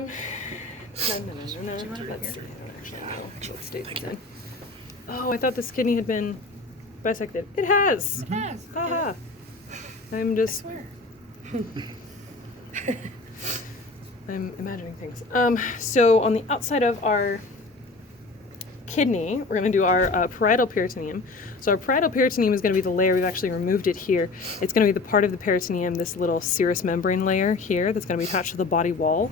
No. Let's see. I don't actually know what state it's in. Oh, I thought this kidney had been bisected. It has. It has. Haha. I'm just. I swear. I'm imagining things. So on the outside of our kidney, we're going to do our parietal peritoneum. So our parietal peritoneum is going to be the layer, we've actually removed it here. It's going to be the part of the peritoneum, this little serous membrane layer here that's going to be attached to the body wall.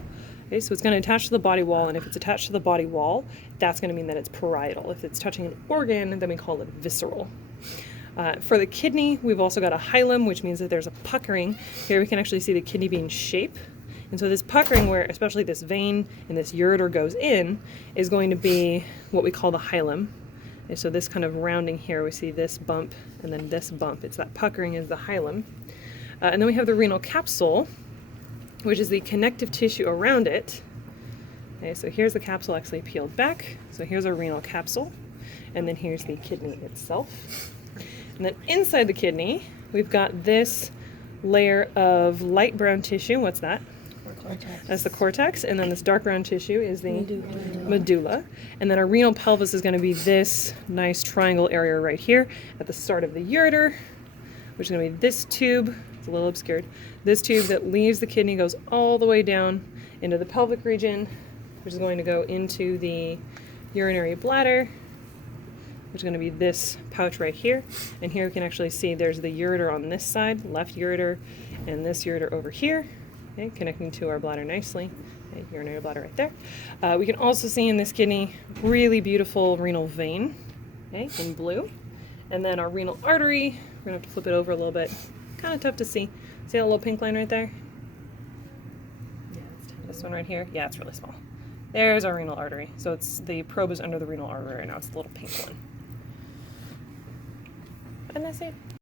Okay, so it's going to attach to the body wall, and if it's attached to the body wall, that's going to mean that it's parietal. If it's touching an organ, then we call it visceral. For the kidney, we've also got a hilum, which means that there's a puckering. Here we can actually see the kidney being shape. And so this puckering, where especially this vein and this ureter goes in, is going to be what we call the hilum. And so this kind of rounding here, we see this bump and then this bump. It's that puckering is the hilum. And then we have the renal capsule, which is the connective tissue around it. Okay, so here's the capsule actually peeled back. So here's our renal capsule, and then here's the kidney itself. And then inside the kidney, we've got this layer of light brown tissue. What's that? Cortex. That's the cortex, and then this dark brown tissue is the medulla. And then our renal pelvis is going to be this nice triangle area right here at the start of the ureter, which is going to be this tube. It's a little obscured. This tube that leaves the kidney goes all the way down into the pelvic region, which is going to go into the urinary bladder, which is going to be this pouch right here. And here we can actually see there's the ureter on this side, left ureter, and this ureter over here, okay, connecting to our bladder nicely. Okay, urinary bladder right there. We can also see in this kidney really beautiful renal vein, okay, in blue. And then our renal artery, we're going to have to flip it over a little bit. Kind of tough to see. See that little pink line right there? Yeah, it's tiny. This one right here? Yeah, it's really small. There's our renal artery. So it's the probe is under the renal artery right now. It's the little pink one. And that's it.